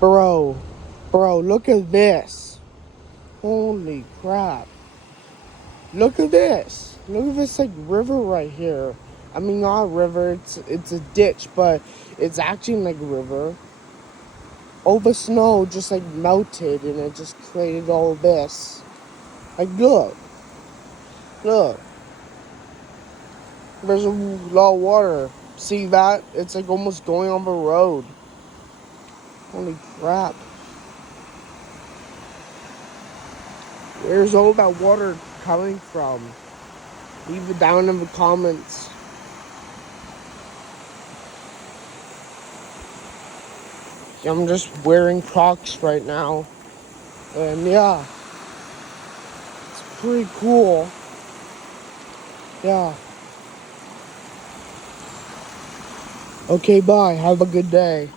Bro, look at this. Holy crap. Look at this. Look at this like river right here. I mean, not a river, it's a ditch, but it's acting like a river. All the snow just like melted and it just created all this. Like, look. There's a lot of water. See that? It's like almost going on the road. Holy crap. Where's all that water coming from? Leave it down in the comments. I'm just wearing Crocs right now. And yeah, it's pretty cool. Yeah. Okay, bye. Have a good day.